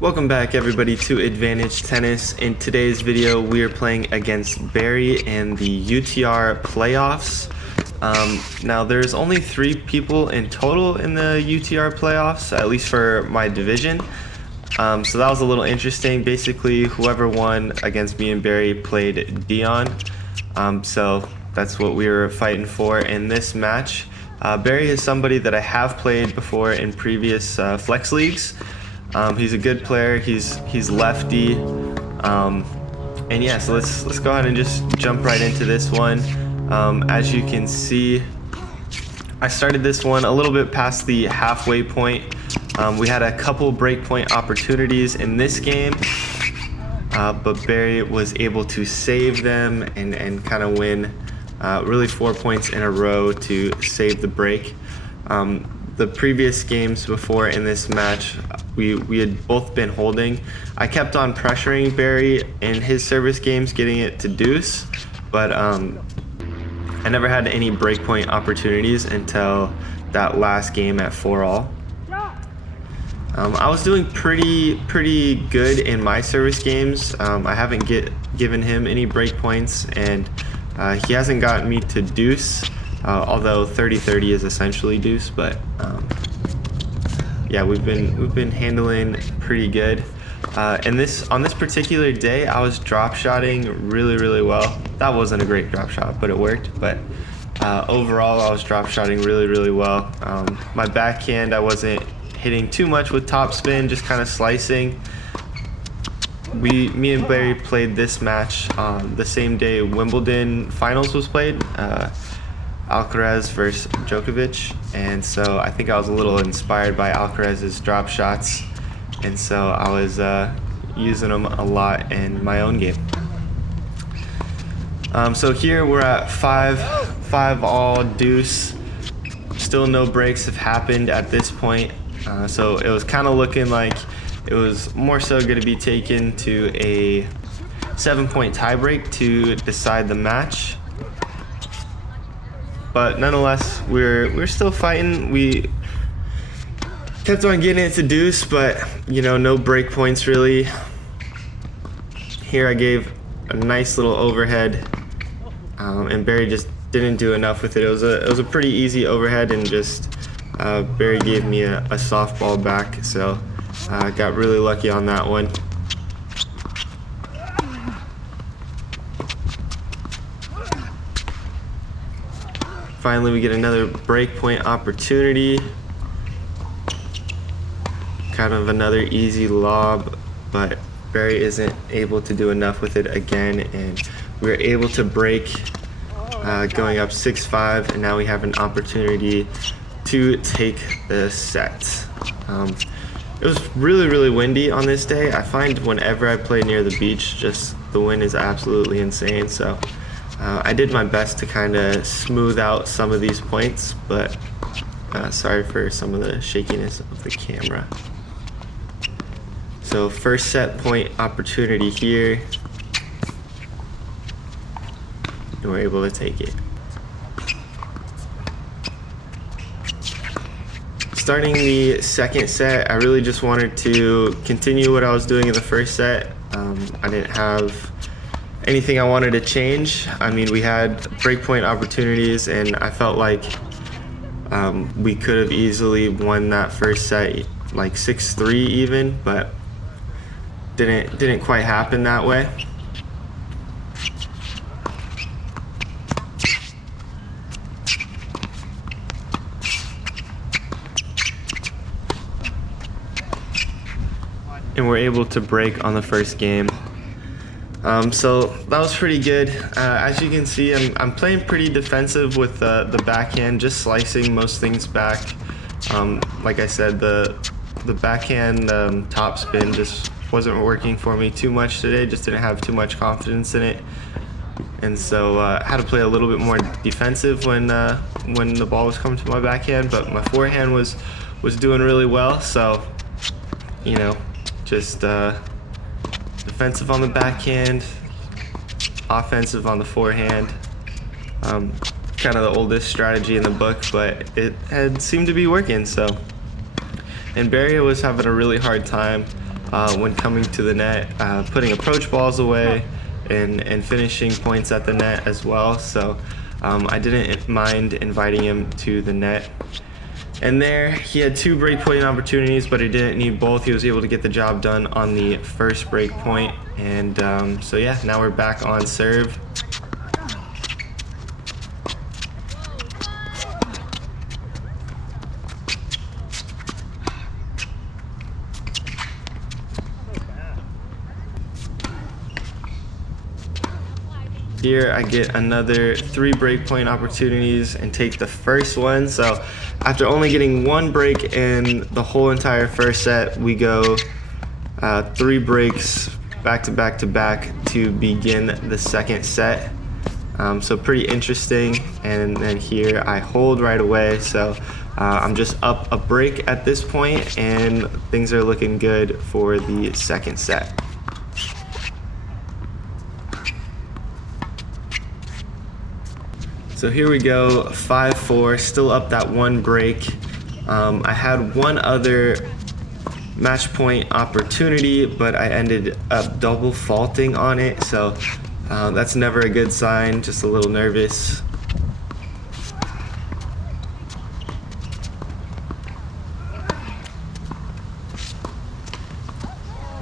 Welcome back everybody to Advantage Tennis. In today's video we are playing against Barry in the UTR playoffs. Now there's only 3 people in total in the UTR playoffs, at least for my division. So that was a little interesting. Basically whoever won against me and Barry played Dion. So that's what we were fighting for in this match. Barry is somebody that I have played before in previous flex leagues. He's a good player. He's lefty, and yeah. So let's go ahead and just jump right into this one. As you can see, I started this one a little bit past the halfway point. We had a couple breakpoint opportunities in this game, but Barry was able to save them and kind of win really 4 points in a row to save the break. The previous games before in this match, we had both been holding. I kept on pressuring Barry in his service games, getting it to deuce, but I never had any breakpoint opportunities until that last game at 4-all. I was doing pretty good in my service games. I haven't given him any breakpoints, and he hasn't gotten me to deuce. Although 30-30 is essentially deuce, but yeah, we've been handling pretty good. And on this particular day, I was drop shotting really well. That wasn't a great drop shot, but it worked. But overall, I was drop shotting really well. My backhand, I wasn't hitting too much with topspin, just kind of slicing. Me and Barry played this match the same day Wimbledon finals was played. Alcaraz versus Djokovic, and so I think I was a little inspired by Alcaraz's drop shots, and so I was using them a lot in my own game. So here we're at 5-all deuce. Still no breaks have happened at this point, so it was kind of looking like it was more so going to be taken to a 7-point tiebreak to decide the match. But nonetheless, we're still fighting. We kept on getting it to deuce, but you know, no break points really. Here I gave a nice little overhead, and Barry just didn't do enough with it. It was a pretty easy overhead, and just Barry gave me a softball back, so I got really lucky on that one. Finally, we get another breakpoint opportunity. Kind of another easy lob, but Barry isn't able to do enough with it again, and we were able to break, going up 6-5, and now we have an opportunity to take the set. It was really windy on this day. I find whenever I play near the beach, just the wind is absolutely insane. So I did my best to kind of smooth out some of these points, but sorry for some of the shakiness of the camera. So first set point opportunity here, and we're able to take it. Starting the second set, I really just wanted to continue what I was doing in the first set. I didn't have anything I wanted to change. I mean, we had breakpoint opportunities, and I felt like we could have easily won that first set, like 6-3 even, but didn't quite happen that way. And we're able to break on the first game. So that was pretty good. As you can see, I'm playing pretty defensive with the backhand, just slicing most things back. Like I said, the backhand topspin just wasn't working for me too much today. Just didn't have too much confidence in it, and so I had to play a little bit more defensive when the ball was coming to my backhand. But my forehand was doing really well. So you know, just defensive on the backhand, offensive on the forehand. Kind of the oldest strategy in the book, but it had seemed to be working. So, and Barry was having a really hard time when coming to the net, putting approach balls away and finishing points at the net as well. So I didn't mind inviting him to the net. And there, he had 2 break point opportunities, but he didn't need both. He was able to get the job done on the first break point. And so yeah, now we're back on serve. Here I get another 3 break point opportunities and take the first one. So after only getting 1 break in the whole entire first set, we go 3 breaks back to back to back to begin the second set. So pretty interesting. And then here I hold right away. So I'm just up a break at this point, and things are looking good for the second set. So here we go, 5-4, still up that 1 break. I had 1 other match point opportunity, but I ended up double faulting on it, so that's never a good sign, just a little nervous.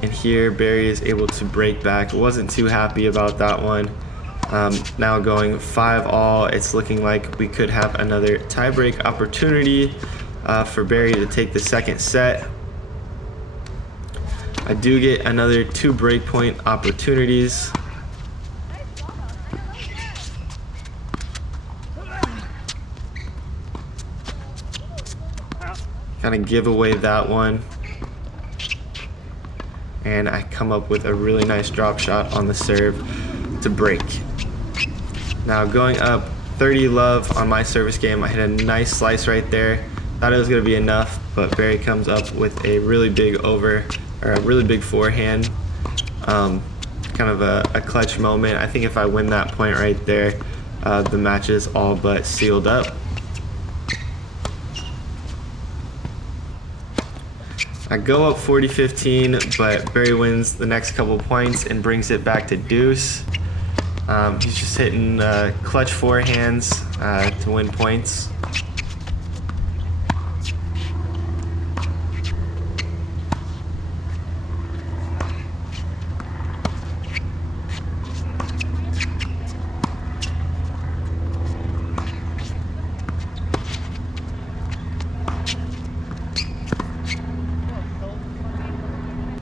And here Barry is able to break back. Wasn't too happy about that one. Now going 5-all, it's looking like we could have another tiebreak opportunity for Barry to take the second set. I do get another 2 breakpoint opportunities. Kind of give away that one. And I come up with a really nice drop shot on the serve to break. Now going up 30 love on my service game, I hit a nice slice right there. Thought it was gonna be enough, but Barry comes up with a really big forehand. Kind of a clutch moment. I think if I win that point right there, the match is all but sealed up. I go up 40-15, but Barry wins the next couple points and brings it back to deuce. He's just hitting clutch forehands to win points.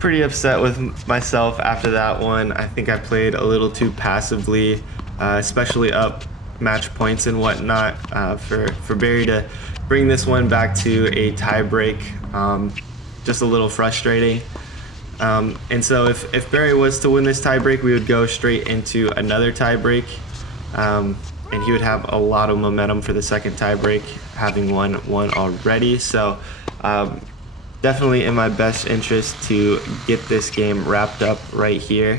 Pretty upset with myself after that one. I think I played a little too passively, especially up match points and whatnot, for Barry to bring this one back to a tie break. Just a little frustrating. And so if Barry was to win this tie break, we would go straight into another tie break, and he would have a lot of momentum for the second tie break, having won one already. So definitely in my best interest to get this game wrapped up right here.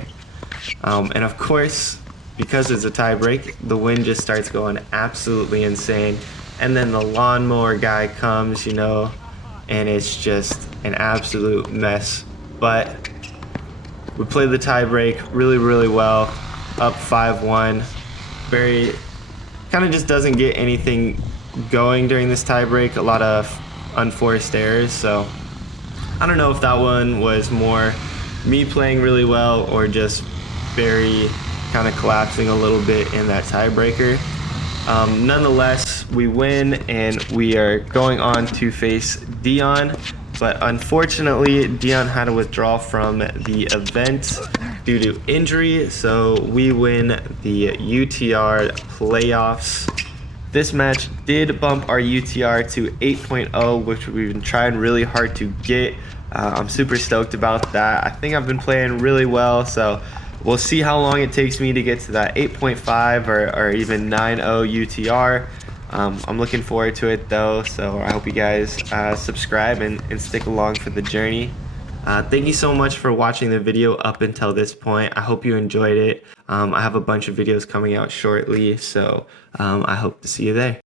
And of course, because it's a tie break, the wind just starts going absolutely insane. And then the lawnmower guy comes, and it's just an absolute mess. But we played the tie break really, really well, up 5-1. Barry kind of just doesn't get anything going during this tie break, a lot of unforced errors. So I don't know if that one was more me playing really well or just Barry kind of collapsing a little bit in that tiebreaker. Nonetheless, we win and we are going on to face Dion. But unfortunately, Dion had to withdraw from the event due to injury, so we win the UTR playoffs. This match did bump our UTR to 8.0, which we've been trying really hard to get. I'm super stoked about that. I think I've been playing really well, so we'll see how long it takes me to get to that 8.5 or even 9.0 UTR. I'm looking forward to it though, so I hope you guys subscribe and stick along for the journey. Thank you so much for watching the video up until this point. I hope you enjoyed it. I have a bunch of videos coming out shortly, so I hope to see you there.